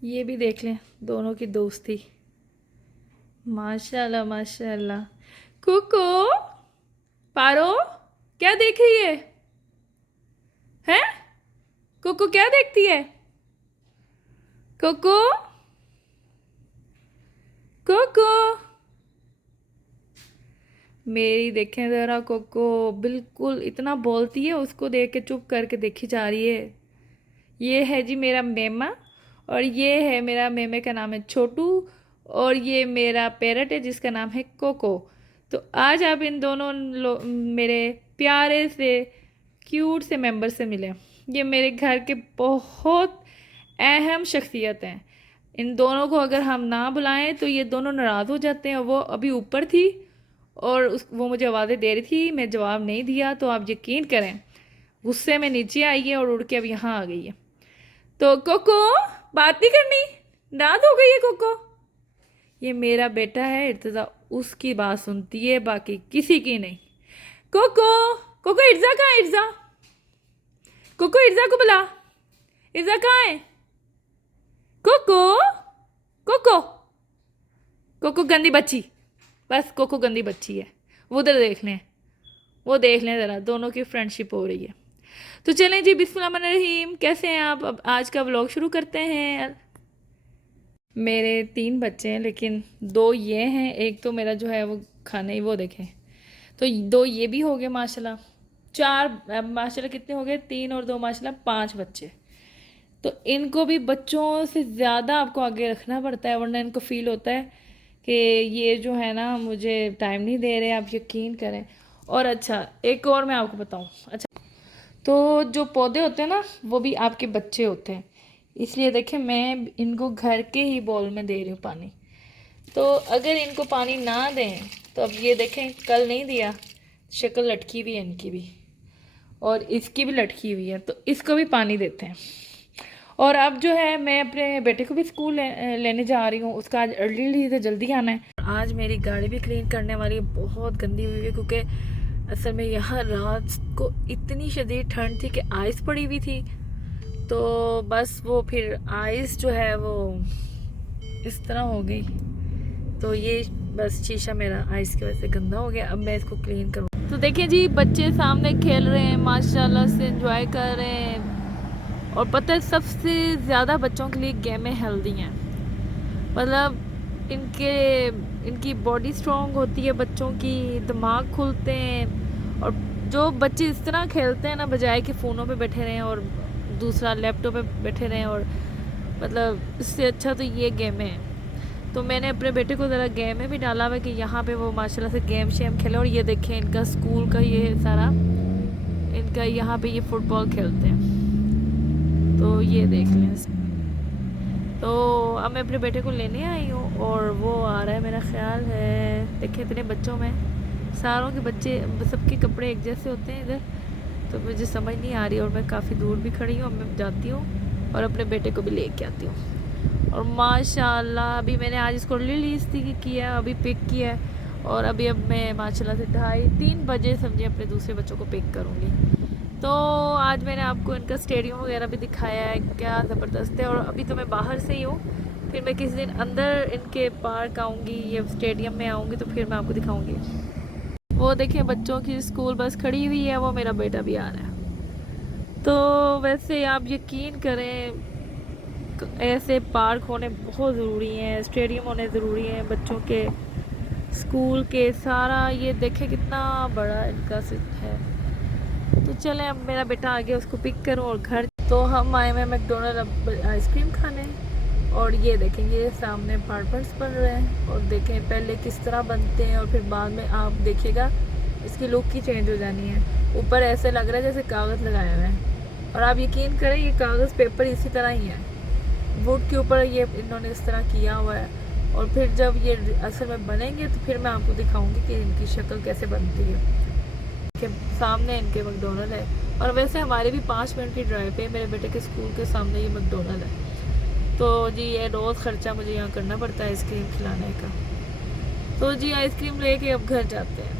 ये भी देख लें दोनों की दोस्ती। माशाल्लाह माशाल्लाह। कुकू, पारो, क्या देख रही है? हैं? कुकू क्या देखती है? कुकू, कुकू। मेरी देखें ज़रा कोको, बिल्कुल इतना बोलती है, उसको देख के चुप करके देखी जा रही है। ये है जी मेरा मेमा, और ये है मेरा मेमे का नाम है छोटू, और ये मेरा पैरट है जिसका नाम है कोको। तो आज आप इन दोनों मेरे प्यारे से क्यूट से मेंबर से मिले। ये मेरे घर के बहुत अहम शख्सियत हैं। इन दोनों को अगर हम ना बुलाएं तो ये दोनों नाराज़ हो जाते हैं। वो अभी ऊपर थी और वो मुझे आवाज़ें दे रही थी, मैं जवाब नहीं दिया, तो आप यकीन करें गुस्से में नीचे आई है और उड़ के अब यहाँ आ गई है। तो कोको, बात नहीं करनी? नाराज़ हो गई है कोको? ये मेरा बेटा है इर्तिजा, उसकी बात सुनती है, बाकी किसी की नहीं। कोको, कोको इर्जा कहाँ है? इर्जा, कोको इर्जा को बुला। इर्जा कहाँ है? कोको, कोको, कोको गंदी बच्ची। बस कोको गंदी बच्ची है। वो उधर देख लें, वो देख लें ज़रा, दोनों की फ्रेंडशिप हो रही है। तो चलें जी, बिस्मिल्लाहिर्रहमानिर्रहीम। कैसे हैं आप? अब आज का व्लॉग शुरू करते हैं। मेरे 3 बच्चे हैं, लेकिन 2 ये हैं, एक तो मेरा जो है वो खाने ही, वो देखें। तो 2 ये भी हो गए माशाल्लाह। 4 माशाल्लाह कितने हो गए? 3 और 2 माशाल्लाह 5 बच्चे। तो इनको भी बच्चों से ज़्यादा आपको आगे रखना पड़ता है, वरना इनको फील होता है कि ये जो है ना मुझे टाइम नहीं दे रहे, आप यकीन करें। और अच्छा, एक और मैं आपको बताऊं। अच्छा, तो जो पौधे होते हैं ना, वो भी आपके बच्चे होते हैं। इसलिए देखें, मैं इनको घर के ही बॉल में दे रही हूँ पानी। तो अगर इनको पानी ना दें तो अब ये देखें, कल नहीं दिया, शक्ल लटकी हुई है इनकी भी, और इसकी भी लटकी हुई है, तो इसको भी पानी देते हैं। और अब जो है मैं अपने बेटे को भी स्कूल लेने जा रही हूँ। उसका आज अर्ली से जल्दी आना है। आज मेरी गाड़ी भी क्लीन करने वाली है, बहुत गंदी हुई है, क्योंकि असल में यहाँ रात को इतनी शदीद ठंड थी कि आइस पड़ी हुई थी। तो बस वो फिर आइस जो है वो इस तरह हो गई, तो ये बस शीशा मेरा आइस की वजह से गंदा हो गया। अब मैं इसको क्लीन करूँ। तो देखिए जी, बच्चे सामने खेल रहे हैं, माशाल्लाह से एंजॉय कर रहे हैं। और पता है, सबसे ज़्यादा बच्चों के लिए गेमें हेल्दी हैं। मतलब इनकी बॉडी स्ट्रॉन्ग होती है, बच्चों की दिमाग खुलते हैं। और जो बच्चे इस तरह खेलते हैं ना, बजाय कि फ़ोनों पे बैठे रहें और दूसरा लैपटॉप पे बैठे रहें, और मतलब इससे अच्छा तो ये गेमें हैं। तो मैंने अपने बेटे को ज़रा गेम में भी डाला हुआ कि यहाँ पे वो माशाल्लाह से गेम शेम खेले। और ये देखें, इनका स्कूल का ये सारा, इनका यहाँ पे ये फुटबॉल खेलते हैं, तो ये देख लें। तो अब मैं अपने बेटे को लेने आई हूँ और वो आ रहा है, मेरा ख्याल है। देखें, इतने बच्चों में सारों के बच्चे, सबके कपड़े एक जैसे होते हैं इधर, तो मुझे समझ नहीं आ रही। और मैं काफ़ी दूर भी खड़ी हूँ। अब मैं जाती हूँ और अपने बेटे को भी लेके आती हूँ। और माशाल्लाह अभी मैंने आज इसको रिलीज़ किया, अभी पिक किया है। और अब मैं माशाल्लाह से 2:30-3 बजे समझे अपने दूसरे बच्चों को पिक करूँगी। तो आज मैंने आपको इनका स्टेडियम वगैरह भी दिखाया है, क्या ज़बरदस्त है। और अभी तो मैं बाहर से ही हूँ, फिर मैं किसी दिन अंदर इनके पार्क आऊँगी या स्टेडियम में आऊँगी तो फिर मैं आपको दिखाऊँगी। वो देखें, बच्चों की स्कूल बस खड़ी हुई है, वो मेरा बेटा भी आ रहा है। तो वैसे आप यकीन करें, ऐसे पार्क होने बहुत ज़रूरी हैं, स्टेडियम होने ज़रूरी हैं बच्चों के, स्कूल के। सारा ये देखें कितना बड़ा इनका सिट है। तो चलें, अब मेरा बेटा आ गया, उसको पिक करूँ और घर। तो हम आए हुए मैकडोनल्ड आइसक्रीम खाने। और ये देखें, ये सामने पार्पर्स बन रहे हैं, और देखें पहले किस तरह बनते हैं, और फिर बाद में आप देखिएगा इसकी लुक ही चेंज हो जानी है। ऊपर ऐसे लग रहा है जैसे कागज़ लगाया हुआ है, और आप यकीन करें ये कागज़ पेपर इसी तरह ही है, वुड के ऊपर ये इन्होंने इस तरह किया हुआ है। और फिर जब ये असल में बनेंगे तो फिर मैं आपको दिखाऊंगी कि इनकी शक्ल कैसे बनती है। के सामने इनके मैकडोनल्ड है, और वैसे हमारे भी 5 मिनट की ड्राइव पे मेरे बेटे के स्कूल के सामने ये मैकडोनल्ड है। तो जी ये रोज़ ख़र्चा मुझे यहाँ करना पड़ता है आइसक्रीम खिलाने का। तो जी आइसक्रीम लेके अब घर जाते हैं।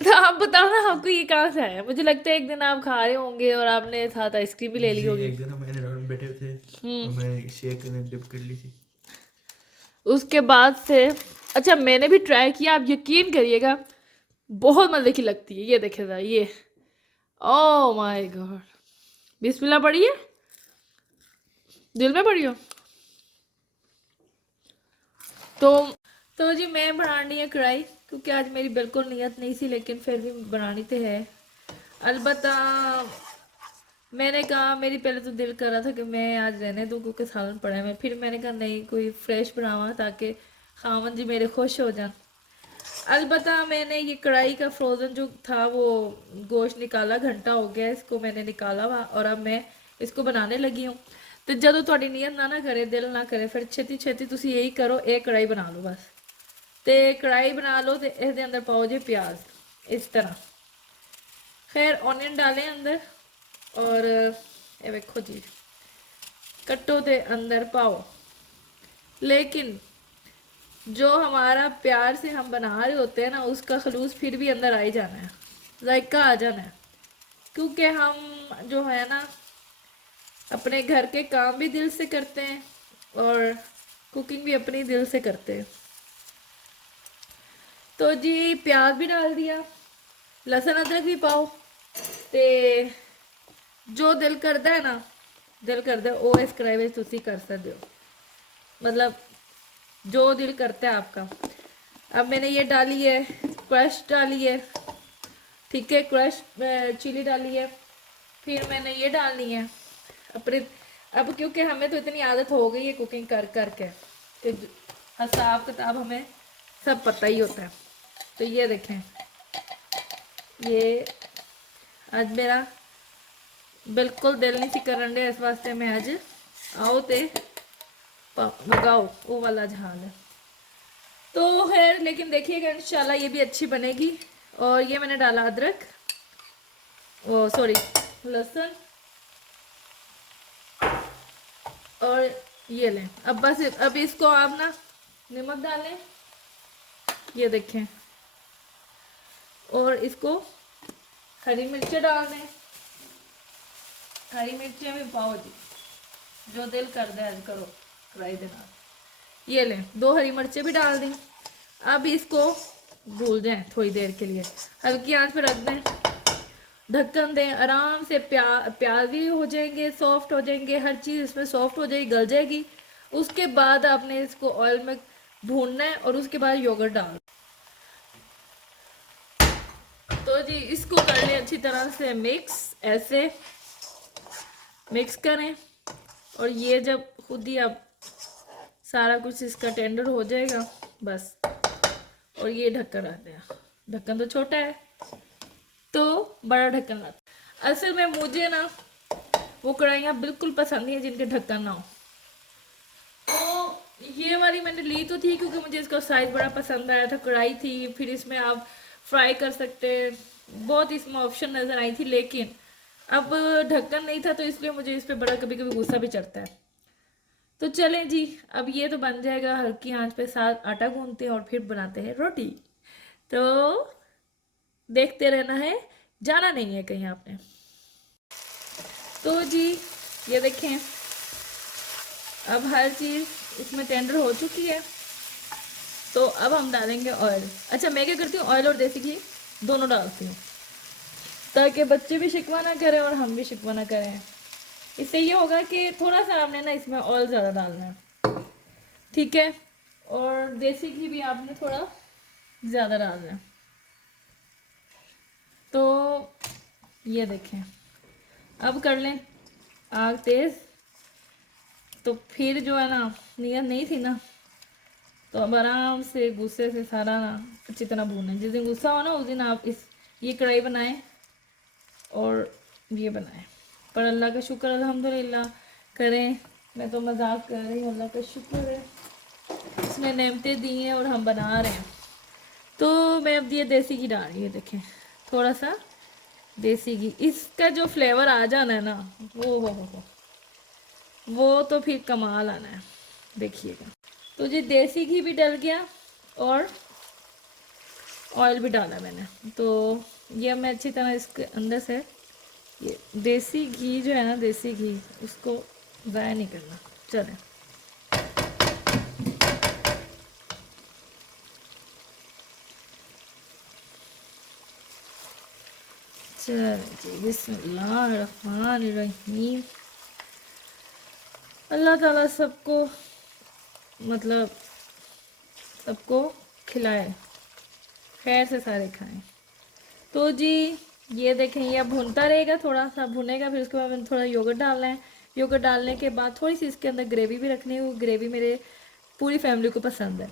तो आप बताओ ना, आपको ये कहाँ से आया? मुझे लगता है एक दिन आप खा रहे होंगे और आपने साथ आइसक्रीम भी ले ली होगी। एक दिन तो मैंने में बैठे थे और मैं शेक ने डिप कर ली थी। उसके बाद से अच्छा मैंने भी ट्राई किया, आप यकीन करिएगा बहुत मजे की लगती है। ये देखे जरा ये, ओह माय गॉड, बिस्मिल्लाह पढ़िए, दिल में पढ़ियो। तो जी मैं बनानी है कढ़ाई, क्योंकि आज मेरी बिल्कुल नियत नहीं थी, लेकिन फिर भी बनानी तो है। अलबत्ता मैंने कहा, मेरी पहले तो दिल कर रहा था कि मैं आज रहने दूँ क्योंकि सालन पड़ा है। मैं फिर मैंने कहा नहीं, कोई फ्रेश बनावा ताकि खामन जी मेरे खुश हो जान। अलबत्ता मैंने ये कढ़ाई का फ्रोज़न जो था वो गोश्त निकाला, घंटा हो गया इसको मैंने निकाला हुआ, और अब मैं इसको बनाने लगी हूँ। तो ਜਦੋਂ ਤੁਹਾਡੀ ਨੀयत ना करे, दिल ना करे, फिर ਛੇਤੀ ਛੇਤੀ ਤੁਸੀਂ यही करो, एक कढ़ाई बना लो बस। तो कढ़ाई बना लो तो इसके अंदर पाओ जी प्याज इस तरह, खैर ऑनियन डालें अंदर, और ये देखो जी कट्टो के अंदर पाओ। लेकिन जो हमारा प्यार से हम बना रहे होते हैं ना, उसका खलूस फिर भी अंदर आ ही जाना है, जायका आ जाना है, क्योंकि हम जो है ना अपने घर के काम भी दिल से करते हैं और कुकिंग भी अपनी दिल से करते हैं। तो जी प्याज भी डाल दिया, लहसुन अदरक भी पाओ, ते जो दिल करता है ना, दिल करता है वो इस कढ़ाई में तुसी कर सकते हो, मतलब जो दिल करता है आपका। अब मैंने ये डाली है, क्रश डाली है, ठीक है, क्रश चिली डाली है। फिर मैंने ये डालनी है अपने, अब क्योंकि हमें तो इतनी आदत हो गई है कुकिंग कर कर के कि हिसाब किताब हमें सब पता ही होता है। तो ये देखें, ये आज मेरा बिल्कुल दिल नहीं सी करन डे, इस वास्ते मैं आज आओ ते मंगाओ वो वाला जहाल है। तो खैर लेकिन देखिएगा इंशाल्लाह ये भी अच्छी बनेगी। और ये मैंने डाला अदरक, वो सॉरी लहसुन, और ये लें। अब बस अब इसको आप ना नमक डालें, ये देखें, और इसको हरी मिर्चें डाल दें, हरी मिर्चें भी पाओ जी, जो दिल कर दे आज करो कढ़ाई दे नाल। ये लें, 2 हरी मिर्चें भी डाल दें। अब इसको भूल जाएं थोड़ी देर के लिए, हल्की आंच पे रख दें, ढक्कन दें, आराम से प्याज भी हो जाएंगे, सॉफ्ट हो जाएंगे, हर चीज़ इसमें सॉफ्ट हो जाएगी, गल जाएगी। उसके बाद आपने इसको ऑयल में भूनना है और उसके बाद योगर्ट डाल। तो जी इसको कर लें अच्छी तरह से मिक्स, ऐसे मिक्स करें, और ये जब खुद ही अब सारा कुछ इसका टेंडर हो जाएगा बस, और ये ढक्कन रख दें। ढक्कन तो छोटा है तो बड़ा ढक्कन लाता। असल में मुझे ना वो कढ़ाइयाँ बिल्कुल पसंद नहीं है जिनके ढक्कन ना हो। तो ये वाली मैंने ली तो थी क्योंकि मुझे इसका साइज़ बड़ा पसंद आया था, कढ़ाई थी, फिर इसमें आप फ्राई कर सकते हैं, बहुत इसमें ऑप्शन नज़र आई थी। लेकिन अब ढक्कन नहीं था तो इसलिए मुझे इस पर बड़ा कभी कभी गुस्सा भी चढ़ता है। तो चलें जी, अब ये तो बन जाएगा, हल्की आंच पे साथ आटा गूंथते हैं और फिर बनाते हैं रोटी। तो देखते रहना है, जाना नहीं है कहीं आपने। तो जी ये देखें, अब हर चीज़ इसमें टेंडर हो चुकी है। तो अब हम डालेंगे ऑयल। अच्छा मैं क्या करती हूँ, ऑयल और देसी घी दोनों डालती हूँ ताकि बच्चे भी शिकवा ना करें और हम भी शिकवा ना करें। इससे ये होगा कि थोड़ा सा आपने ना इसमें ऑयल ज़्यादा डालना है, ठीक है, और देसी घी भी आपने थोड़ा ज़्यादा डालना है। तो ये देखें, अब कर लें आग तेज़। तो फिर जो है ना नियत नहीं थी ना, तो अब आराम से गुस्से से सारा ना अच्छी तरह भूनें। जिस दिन गुस्सा हो ना उस दिन आप ये कढ़ाई बनाएं और ये बनाएं। पर अल्लाह का शुक्र अल्हम्दुलिल्लाह करें, मैं तो मजाक कर रही हूँ, अल्लाह का शुक्र है उसने नेमतें दी हैं और हम बना रहे हैं। तो मैं अब ये देसी घी डाल रही हूँ, देखें थोड़ा सा देसी घी, इसका जो फ्लेवर आ जाना है ना, हो वो तो फिर कमाल आना है, देखिएगा। तो जी देसी घी भी डल गया और ऑयल भी डाला मैंने। तो ये मैं अच्छी तरह इसके अंदर से ये देसी घी जो है ना, देसी घी उसको ज़ाया नहीं करना। चलें, चलें जी, बिस्मिल्लाहिर्रहमानिर्रहीम। अल्लाह ताला सबको मतलब सबको खिलाए, खैर से सारे खाएं। तो जी ये देखें, ये अब भुनता रहेगा, थोड़ा सा भुनेगा, फिर उसके बाद मैंने थोड़ा योगर्ट डालना है। योगर्ट डालने के बाद थोड़ी सी इसके अंदर ग्रेवी भी रखनी है, वो ग्रेवी मेरे पूरी फैमिली को पसंद है।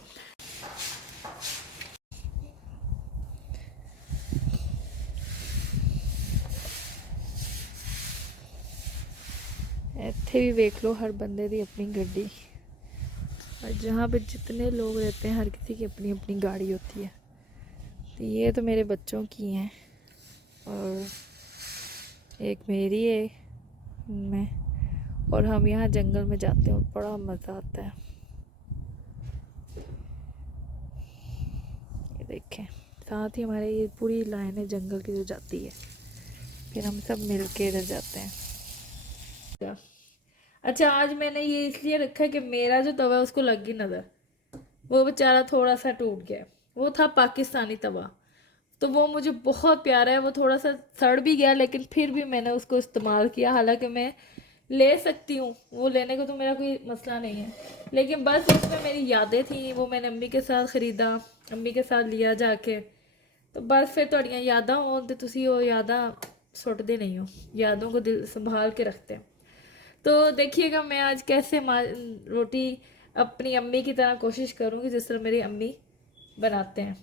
ਇੱਥੇ भी देख लो, हर बंदे की अपनी गड्डी, और जहाँ पे जितने लोग रहते हैं हर किसी की अपनी अपनी गाड़ी होती है। तो ये तो मेरे बच्चों की हैं, और एक मेरी है, मैं, और हम यहाँ जंगल में जाते हैं और बड़ा मज़ा आता है। ये देखें, साथ ही हमारे ये पूरी लाइन है जंगल की जो जाती है, फिर हम सब मिल के इधर जाते हैं। अच्छा, आज मैंने ये इसलिए रखा है कि मेरा जो तवा है उसको लगी नज़र, वो बेचारा थोड़ा सा टूट गया। वो था पाकिस्तानी तवा, तो वो मुझे बहुत प्यारा है। वो थोड़ा सा सड़ भी गया, लेकिन फिर भी मैंने उसको इस्तेमाल किया। हालांकि मैं ले सकती हूँ, वो लेने को तो मेरा कोई मसला नहीं है, लेकिन बस उसमें मेरी यादें थी, वो मैंने अम्मी के साथ ख़रीदा, अम्मी के साथ लिया जाके। तो बस फिर थोड़ियाँ यादां हो तो तुसी वो यादां सुटते नहीं हो, यादों को दिल संभाल के रखते हैं। तो देखिएगा मैं आज कैसे रोटी अपनी अम्मी की तरह कोशिश करूँगी, जिस तरह मेरी अम्मी बनाते हैं।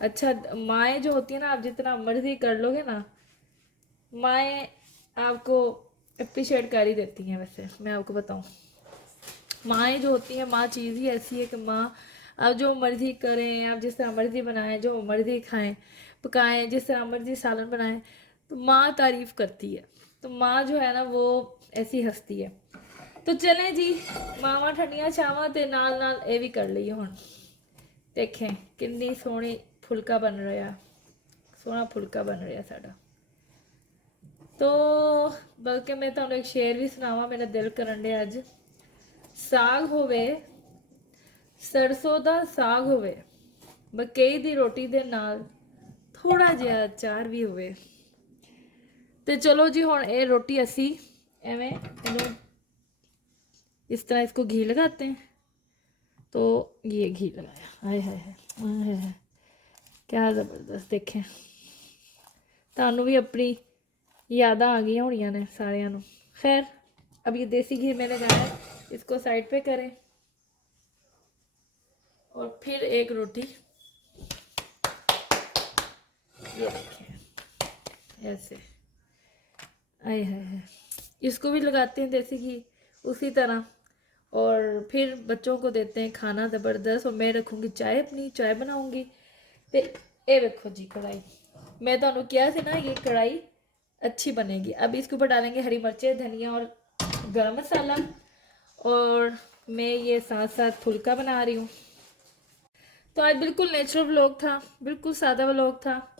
अच्छा, माएँ जो होती है ना, आप जितना मर्जी कर लोगे ना, माएँ आपको अप्रिशिएट कर ही देती हैं। वैसे मैं आपको बताऊँ, माएँ जो होती हैं, माँ चीज़ ही ऐसी है कि माँ आप जो मर्जी करें, आप जिस तरह मर्जी बनाएं, जो मर्जी खाएं पकाएं, जिस तरह मर्जी सालन बनाएं, तो माँ तारीफ़ करती है। तो माँ जो है ना, वो ऐसी हस्ती है। तो चलें जी, मावा ठंडियां छावां ते नाल नाल ये भी कर लईए। हुण देखें कितनी सोहनी फुलका बन रहा, सोहना फुलका बन रहा साडा। तो बल्कि मैं तुहानू एक शेर भी सुनावा, मेरा दिल करन डे अज। साग होवे, सरसों दा साग होवे, मकई दी रोटी दे नाल थोड़ा जिहा अचार भी होवे। तो चलो जी, हुण ये रोटी असी एवें इनू इस तरह इसको घी लगाते हैं। तो ये घी लगाया, हाय हाय हाय हाय, क्या ज़बरदस्त। देखें, तानू भी अपनी यादां आ गई होनियां ने सारियां नू। खैर, अब ये देसी घी मैंने लगाया, इसको साइड पे करें, और फिर एक रोटी ये देखें ऐसे, आय हाय हाय, इसको भी लगाते हैं देसी घी उसी तरह, और फिर बच्चों को देते हैं खाना ज़बरदस्त। और मैं रखूँगी चाय, अपनी चाय बनाऊँगी। तो ये देखो जी कढ़ाई, मैं तो क्या थी ना, ये कढ़ाई अच्छी बनेगी। अब इसके ऊपर डालेंगे हरी मिर्चें, धनिया और गरम मसाला, और मैं ये साथ साथ फुल्का बना रही हूँ। तो आज बिल्कुल नेचुरल व्लॉग था, बिल्कुल सादा व्लॉग था।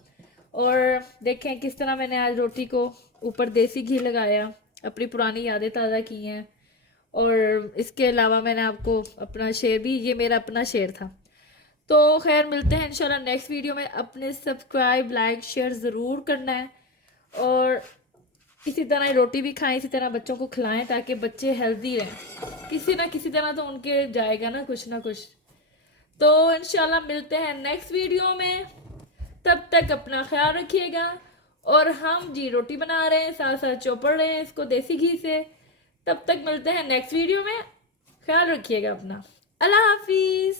और देखें किस तरह मैंने आज रोटी को ऊपर देसी घी लगाया, अपनी पुरानी यादें ताज़ा की हैं। और इसके अलावा मैंने आपको अपना शेर भी, ये मेरा अपना शेर था। तो खैर, मिलते हैं इंशाल्लाह नेक्स्ट वीडियो में। अपने सब्सक्राइब लाइक शेयर ज़रूर करना है, और इसी तरह रोटी भी खाएं, इसी तरह बच्चों को खिलाएं, ताकि बच्चे हेल्दी रहें। किसी ना किसी तरह तो उनके जाएगा ना कुछ ना कुछ। तो इंशाल्लाह मिलते हैं नेक्स्ट वीडियो में, तब तक अपना ख्याल रखिएगा। और हम जी रोटी बना रहे हैं, साथ साथ चौपड़ रहे हैं इसको देसी घी से। तब तक मिलते हैं नेक्स्ट वीडियो में, ख्याल रखिएगा अपना। अल्लाह हाफिज़।